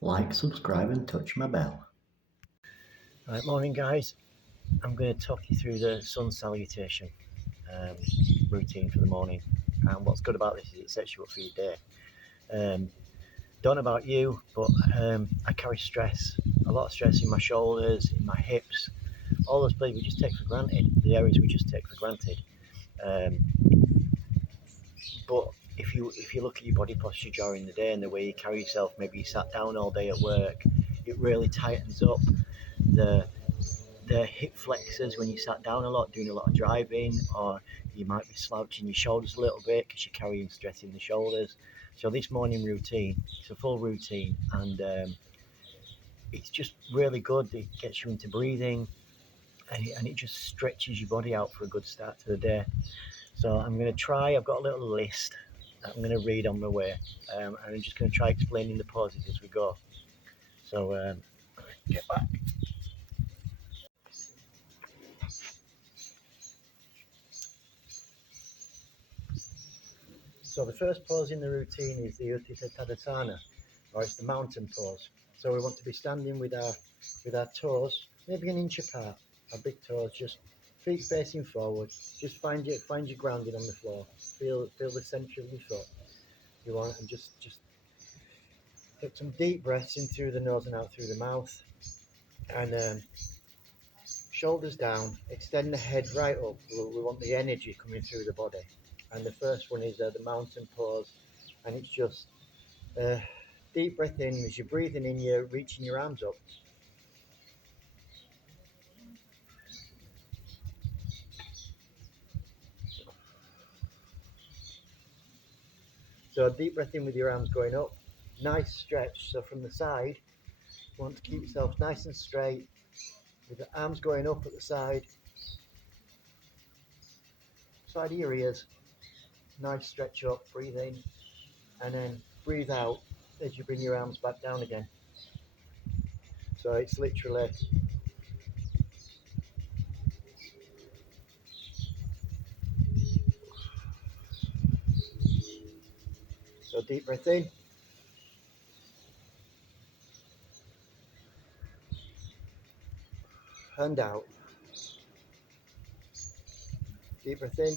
Like, subscribe and touch my bell. Right, morning guys. I'm going to talk you through the sun salutation routine for the morning. And what's good about this is it sets you up for your day. Don't know about you, but I carry stress, a lot of stress in my shoulders, in my hips, all those places we just take for granted, the areas we just take for granted. But if you look at your body posture during the day and the way you carry yourself, maybe you sat down all day at work, it really tightens up the hip flexors when you sat down a lot, doing a lot of driving, or you might be slouching your shoulders a little bit because you're carrying stress in the shoulders. So this morning routine, it's a full routine, and it's just really good. It gets you into breathing, and it just stretches your body out for a good start to the day. So I'm going to try. I've got a little list that I'm going to read on my way, and I'm just going to try explaining the poses as we go. So get back. So the first pose in the routine is the Untitled, or it's the mountain pose. So we want to be standing with our toes maybe an inch apart, our big toes, just feet facing forward. Just find your grounding on the floor. Feel the centre of your foot. You want, and just take some deep breaths in through the nose and out through the mouth, and shoulders down. Extend the head right up. We want the energy coming through the body. And the first one is the mountain pose, and it's just deep breath in. As you're breathing in, you're reaching your arms up. So a deep breath in with your arms going up. Nice stretch. So from the side, you want to keep yourself nice and straight with the arms going up at the side of your ears. Nice stretch up, breathe in, and then breathe out as you bring your arms back down again. So it's literally so deep breath in. And out. Deep breath in.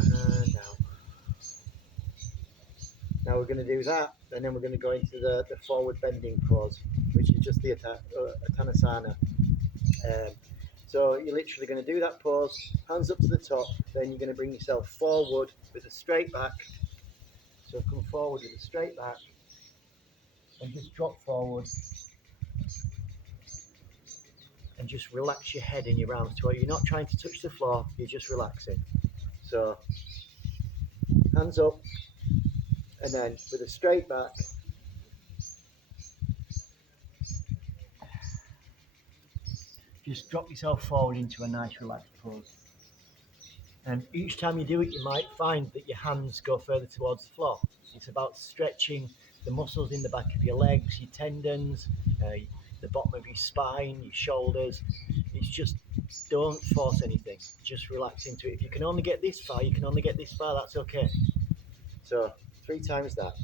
And out. Now we're going to do that, and then we're going to go into the forward bending pose, which is just the Asana. So you're literally going to do that pose, hands up to the top, then you're going to bring yourself forward with a straight back. So come forward with a straight back, and just drop forward, and just relax your head and your arms to it. You're not trying to touch the floor, you're just relaxing. So hands up, and then with a straight back, just drop yourself forward into a nice relaxed pose. And each time you do it, you might find that your hands go further towards the floor. It's about stretching the muscles in the back of your legs, your tendons, the bottom of your spine, your shoulders. It's just, don't force anything. Just relax into it. If you can only get this far, you can only get this far. That's okay. So 3 times that.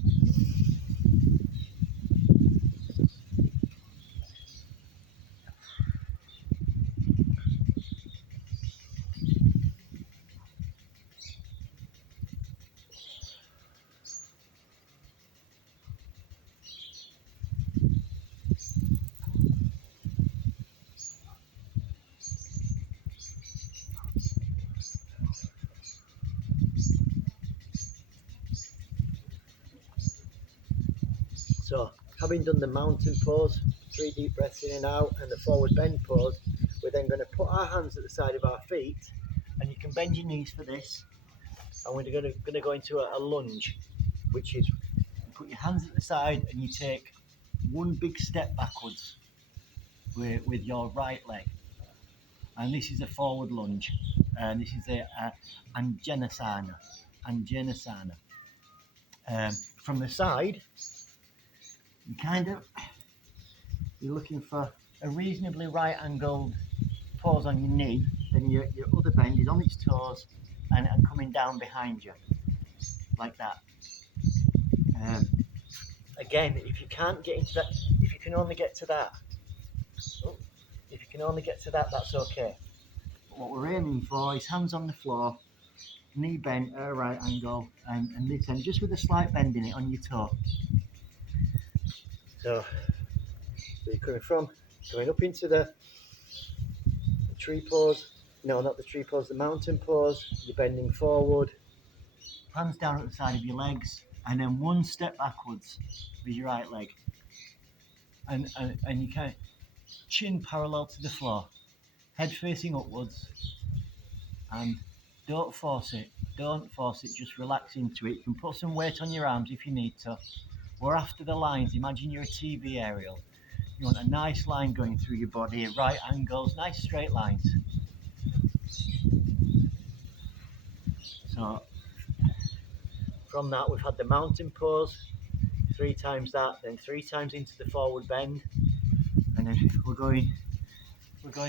So, having done the mountain pose, 3 deep breaths in and out, and the forward bend pose, we're then going to put our hands at the side of our feet, and you can bend your knees for this. And we're going to go into a lunge, which is you put your hands at the side and you take one big step backwards with your right leg. And this is a forward lunge, and this is the Anjanasana. From the side, you're looking for a reasonably right angled pose on your knee, then your other bend is on its toes and coming down behind you. like that. Again, if you can't get into that, if you can only get to that, that's okay. But what we're aiming for is hands on the floor, knee bent at a right angle, and this end just with a slight bend in it on your toe. So you're going up into the tree pose. No, not the tree pose, the mountain pose. You're bending forward, hands down at the side of your legs, and then one step backwards with your right leg. And you kind of chin parallel to the floor, head facing upwards, and don't force it, just relax into it. You can put some weight on your arms if you need to. We're after the lines. Imagine you're a TV aerial. You want a nice line going through your body, right angles, nice straight lines. So from that, we've had the mountain pose, 3 times that, then 3 times into the forward bend, and then we're going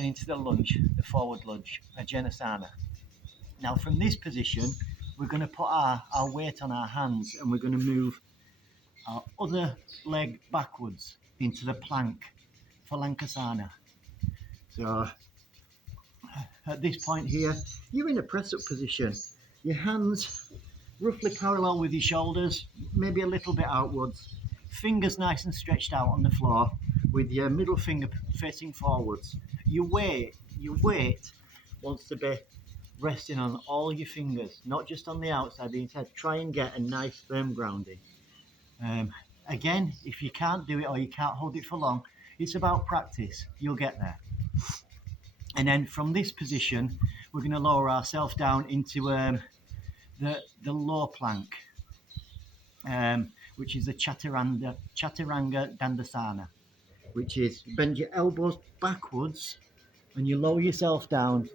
into the lunge, the forward lunge, a Asana. Now from this position, we're going to put our weight on our hands, and we're going to move our other leg backwards into the plank for Lancasana. So at this point here, you're in a press-up position. Your hands roughly parallel with your shoulders, maybe a little bit outwards. Fingers nice and stretched out on the floor with your middle finger facing forwards. Your weight wants to be resting on all your fingers, not just on the outside, the inside. Try and get a nice firm grounding. Again, if you can't do it or you can't hold it for long, it's about practice. You'll get there. And then from this position, we're going to lower ourselves down into the low plank, which is the Chaturanga Dandasana, which is bend your elbows backwards and you lower yourself down.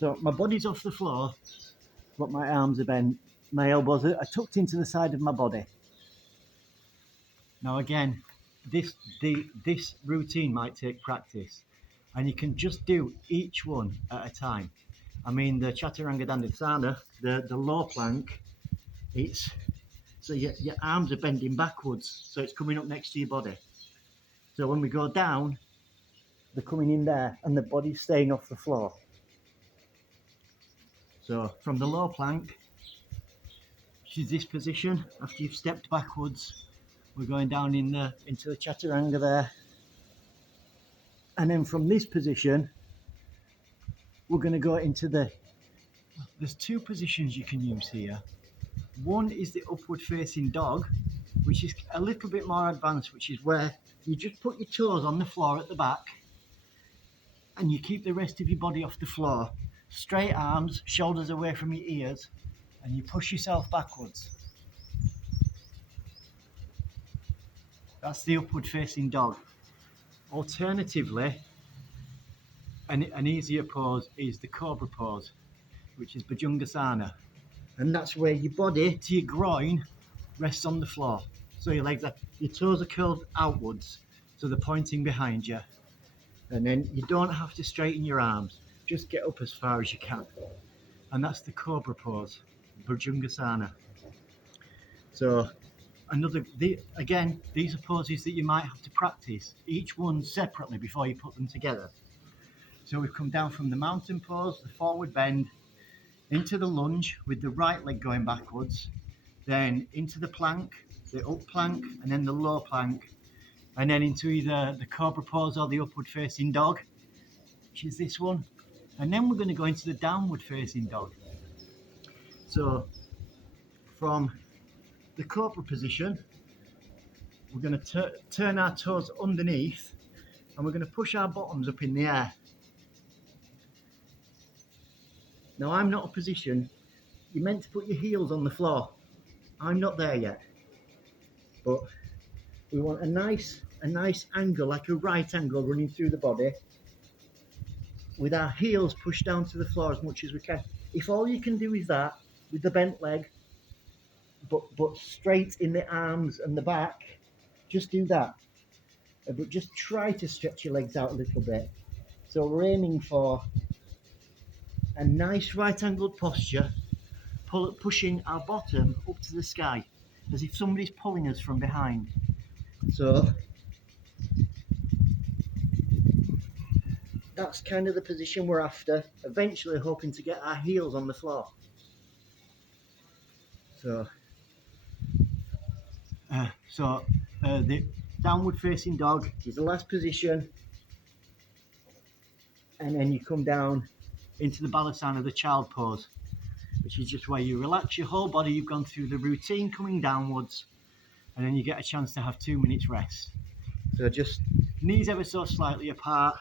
So my body's off the floor, but my arms are bent. My elbows are tucked into the side of my body. Now again, this routine might take practice, and you can just do each one at a time. I mean, the Chaturanga Dandasana, the low plank, it's so your arms are bending backwards, so it's coming up next to your body. So when we go down, they're coming in there, and the body's staying off the floor. So from the low plank, which is this position, after you've stepped backwards, we're going down into the Chaturanga there. And then from this position, we're going to go into there's 2 positions you can use here. One is the upward facing dog, which is a little bit more advanced, which is where you just put your toes on the floor at the back and you keep the rest of your body off the floor. Straight arms, shoulders away from your ears, and you push yourself backwards. That's the upward facing dog. Alternatively, an easier pose is the Cobra Pose, which is Bhujangasana. And that's where your body to your groin rests on the floor. So your legs your toes are curled outwards, so they're pointing behind you. And then you don't have to straighten your arms, just get up as far as you can. And that's the Cobra Pose, Bhujangasana. So again, these are poses that you might have to practice, each one separately before you put them together. So we've come down from the mountain pose, the forward bend, into the lunge with the right leg going backwards, then into the plank, the up plank, and then the low plank, and then into either the Cobra Pose or the upward facing dog, which is this one. And then we're going to go into the downward facing dog. So from the Cobra position, we're going to turn our toes underneath, and we're going to push our bottoms up in the air. Now I'm not a position, you're meant to put your heels on the floor. I'm not there yet, but we want a nice angle, like a right angle running through the body, with our heels pushed down to the floor as much as we can. If all you can do is that, with the bent leg, but straight in the arms and the back, just do that. But just try to stretch your legs out a little bit. So we're aiming for a nice right angled posture pushing our bottom up to the sky, as if somebody's pulling us from behind. So that's kind of the position we're after, eventually hoping to get our heels on the floor. So the downward facing dog is the last position, and then you come down into the Balasana, the child pose, which is just where you relax your whole body. You've gone through the routine coming downwards, and then you get a chance to have 2 minutes rest. So just knees ever so slightly apart,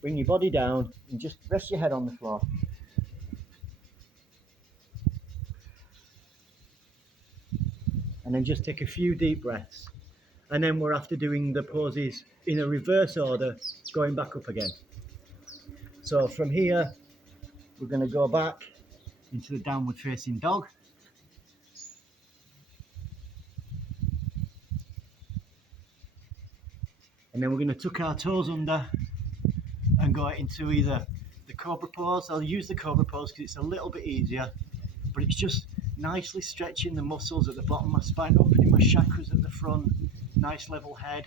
bring your body down and just rest your head on the floor. And then just take a few deep breaths. And then we're after doing the poses in a reverse order, going back up again. So from here, we're going to go back into the downward facing dog. And then we're going to tuck our toes under and go into either the Cobra Pose. I'll use the Cobra Pose because it's a little bit easier, but it's just nicely stretching the muscles at the bottom of my spine, opening my chakras at the front, nice level head,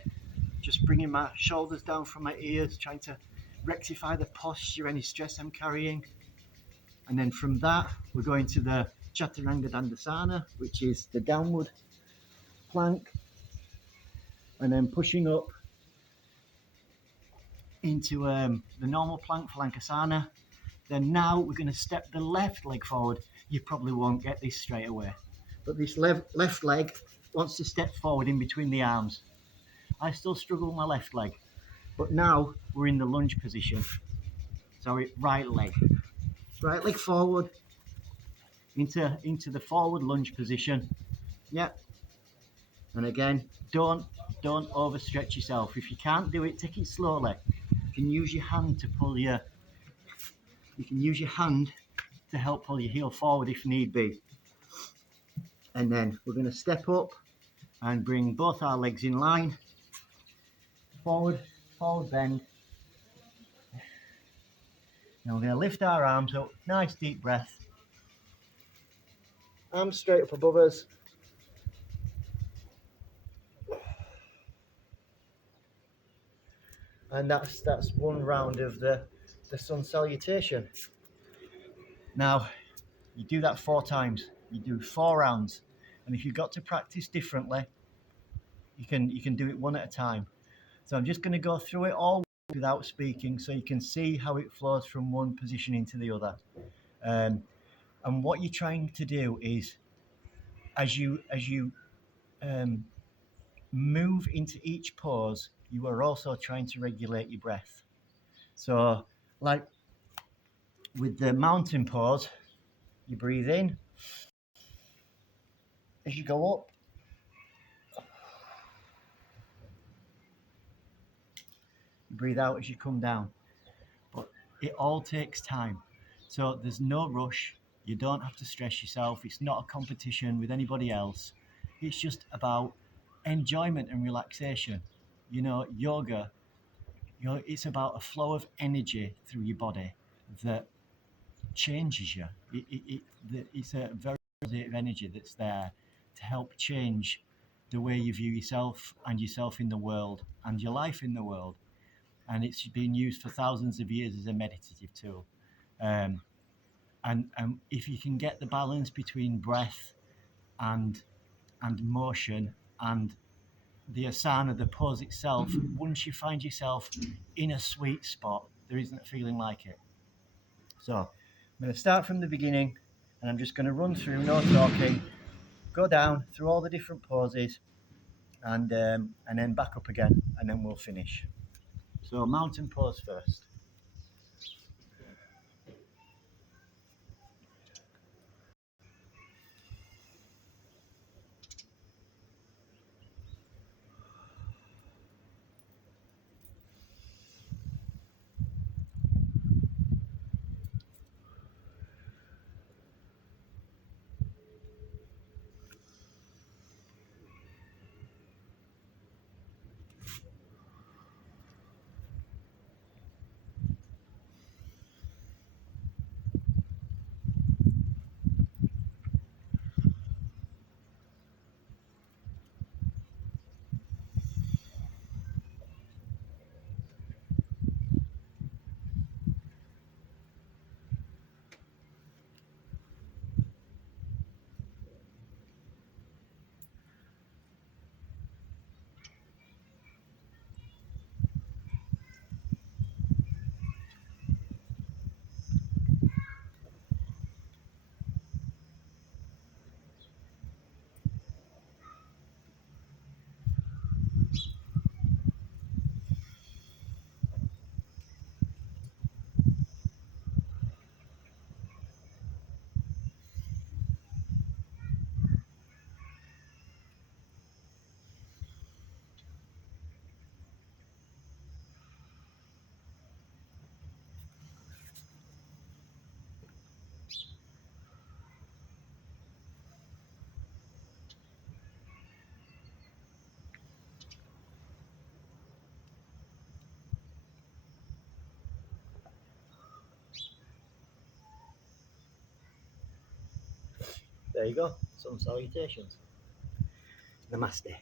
just bringing my shoulders down from my ears, trying to rectify the posture, any stress I'm carrying. And then from that, we're going to the Chaturanga Dandasana, which is the downward plank, and then pushing up into the normal plank for Lancasana. Then now we're going to step the left leg forward. You probably won't get this straight away, but this left leg wants to step forward in between the arms. I still struggle with my left leg, but now we're in the lunge position. So right leg forward into the forward lunge position. Yep. And again, don't overstretch yourself. If you can't do it, take it slowly. You can use your hand to pull you can use your hand to help pull your heel forward if need be. And then we're going to step up and bring both our legs in line. Forward bend. Now we're going to lift our arms up, nice deep breath. Arms straight up above us. And that's one round of the sun salutation. Now you do that 4 times. You do 4 rounds, and if you've got to practice differently, you can do it one at a time. So I'm just going to go through it all without speaking, so you can see how it flows from one position into the other. And what you're trying to do is, as you move into each pose, you are also trying to regulate your breath. So, like with the mountain pose, you breathe in as you go up. You breathe out as you come down. But it all takes time. So there's no rush. You don't have to stress yourself. It's not a competition with anybody else. It's just about enjoyment and relaxation. You know, yoga, it's about a flow of energy through your body that changes you. It's a very positive energy that's there to help change the way you view yourself and yourself in the world and your life in the world. And it's been used for thousands of years as a meditative tool. And if you can get the balance between breath and motion and the asana, the pose itself, once you find yourself in a sweet spot, there isn't a feeling like it. So I'm going to start from the beginning, and I'm just going to run through, no talking, go down through all the different poses, and then back up again, and then we'll finish. So mountain pose first. There you go. Some salutations. Namaste.